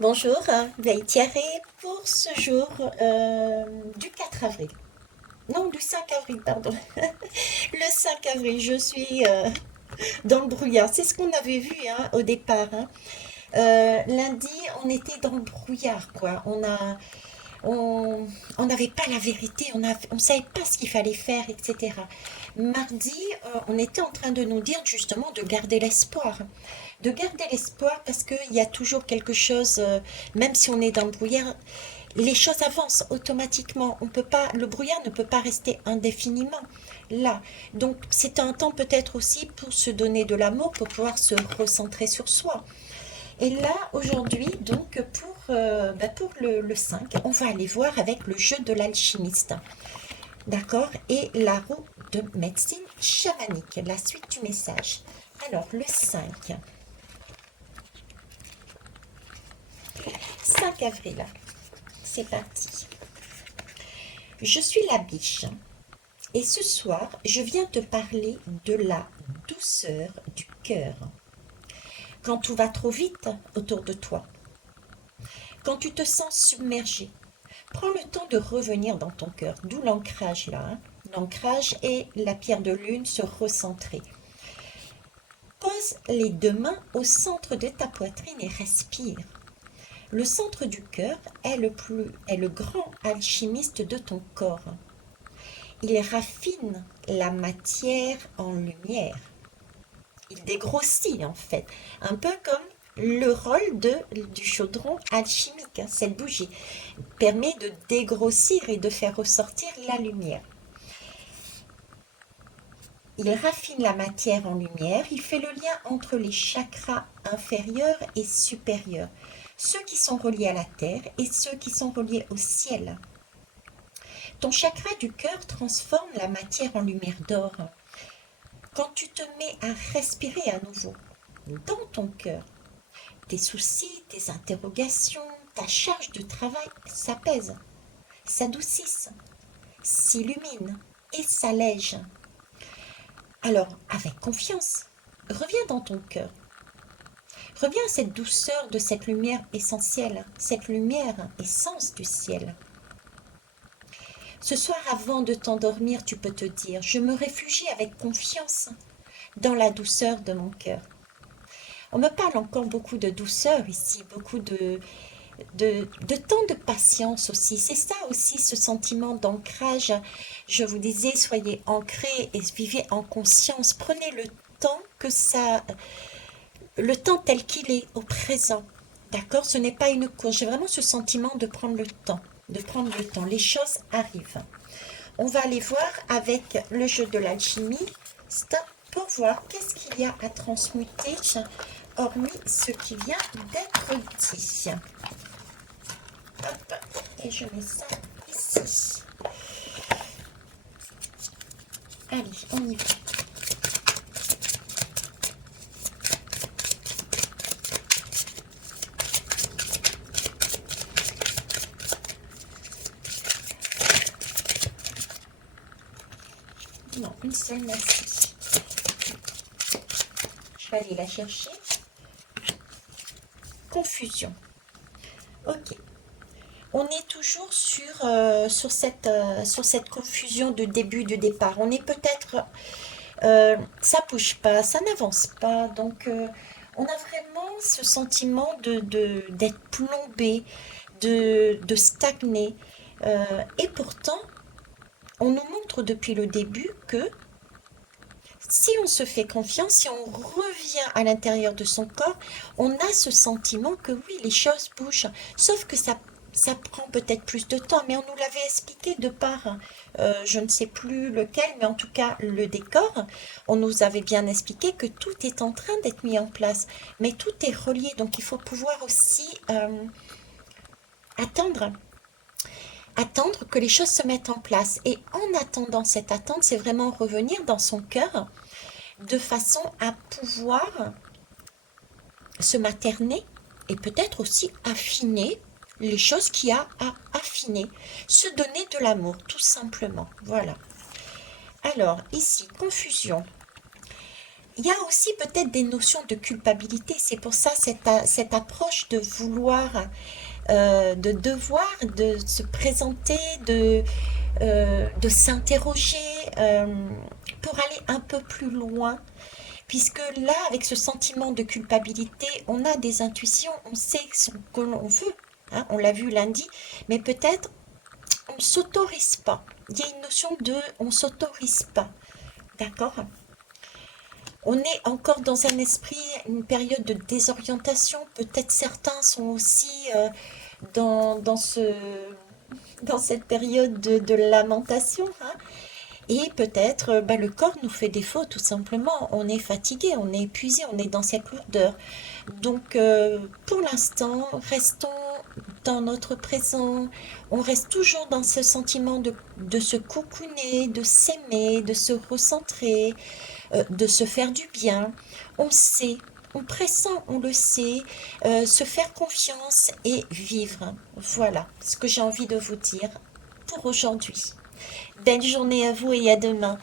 Bonjour, Thierry pour ce jour du 4 avril. Non, du 5 avril, pardon. Le 5 avril, je suis dans le brouillard. C'est ce qu'on avait vu au départ. Lundi, on était dans le brouillard, quoi. On n'avait pas la vérité, on savait pas ce qu'il fallait faire, etc. Mardi, on était en train de nous dire justement de garder l'espoir. De garder l'espoir parce qu'il y a toujours quelque chose, même si on est dans le brouillard, les choses avancent automatiquement. On peut pas, le brouillard ne peut pas rester indéfiniment là. Donc c'est un temps peut-être aussi pour se donner de l'amour, pour pouvoir se recentrer sur soi. Et là, aujourd'hui, donc, pour le 5, on va aller voir avec le jeu de l'alchimiste. D'accord? Et la roue de médecine chamanique, la suite du message. Alors, le 5. 5 avril, c'est parti. Je suis la biche. Et ce soir, je viens te parler de la douceur du cœur. Quand tout va trop vite autour de toi, quand tu te sens submergé, prends le temps de revenir dans ton cœur, d'où l'ancrage là. L'ancrage est la pierre de lune, se recentrer. Pose les deux mains au centre de ta poitrine et respire. Le centre du cœur est le grand alchimiste de ton corps. Il raffine la matière en lumière. Il dégrossit en fait, un peu comme le rôle du chaudron alchimique. Cette bougie permet de dégrossir et de faire ressortir la lumière. Il raffine la matière en lumière, il fait le lien entre les chakras inférieurs et supérieurs, ceux qui sont reliés à la terre et ceux qui sont reliés au ciel. Ton chakra du cœur transforme la matière en lumière d'or. Quand tu te mets à respirer à nouveau dans ton cœur, tes soucis, tes interrogations, ta charge de travail s'apaisent, s'adoucissent, s'illuminent et s'allègent. Alors, avec confiance, reviens dans ton cœur. Reviens à cette douceur de cette lumière essentielle, cette lumière essence du ciel. Ce soir, avant de t'endormir, tu peux te dire, je me réfugie avec confiance dans la douceur de mon cœur. On me parle encore beaucoup de douceur ici, beaucoup de temps de patience aussi. C'est ça aussi, ce sentiment d'ancrage. Je vous disais, soyez ancrés et vivez en conscience. Prenez le temps tel qu'il est au présent. D'accord? Ce n'est pas une course. J'ai vraiment ce sentiment de prendre le temps. De prendre le temps. Les choses arrivent. On va aller voir avec le jeu de l'alchimie. Stop pour voir qu'est-ce qu'il y a à transmuter hormis ce qui vient d'être dit. Hop, et je mets ça ici. Allez, on y va. Non, une seule, merci. Je vais aller la chercher. Confusion. Ok. On est toujours sur cette confusion de début, de départ. On est peut-être... ça bouge pas, ça n'avance pas. Donc, on a vraiment ce sentiment d'être plombé, de stagner. Et pourtant, on nous montre depuis le début que si on se fait confiance, si on revient à l'intérieur de son corps, on a ce sentiment que oui, les choses bougent. Sauf que ça prend peut-être plus de temps, mais on nous l'avait expliqué de par, je ne sais plus lequel, mais en tout cas le décor. On nous avait bien expliqué que tout est en train d'être mis en place, mais tout est relié, donc il faut pouvoir aussi attendre. Attendre que les choses se mettent en place. Et en attendant cette attente, c'est vraiment revenir dans son cœur de façon à pouvoir se materner et peut-être aussi affiner les choses qu'il y a à affiner. Se donner de l'amour, tout simplement. Voilà. Alors, ici, confusion. Il y a aussi peut-être des notions de culpabilité. C'est pour ça cette approche de vouloir, de devoir, de se présenter, de s'interroger euh, pour aller un peu plus loin. Puisque là, avec ce sentiment de culpabilité, on a des intuitions, on sait ce que l'on veut. Hein, on l'a vu lundi, mais peut-être on ne s'autorise pas. Il y a une notion de on ne s'autorise pas. D'accord? On est encore dans un esprit, une période de désorientation. Peut-être certains sont aussi dans dans cette période de lamentation. Hein. Et peut-être bah, le corps nous fait défaut tout simplement. On est fatigué, on est épuisé, on est dans cette lourdeur. Donc pour l'instant, restons dans notre présent. On reste toujours dans ce sentiment de se coucouner, de s'aimer, de se recentrer, de se faire du bien. On sait, on pressent, on le sait, se faire confiance et vivre. Voilà ce que j'ai envie de vous dire pour aujourd'hui. Belle journée à vous et à demain.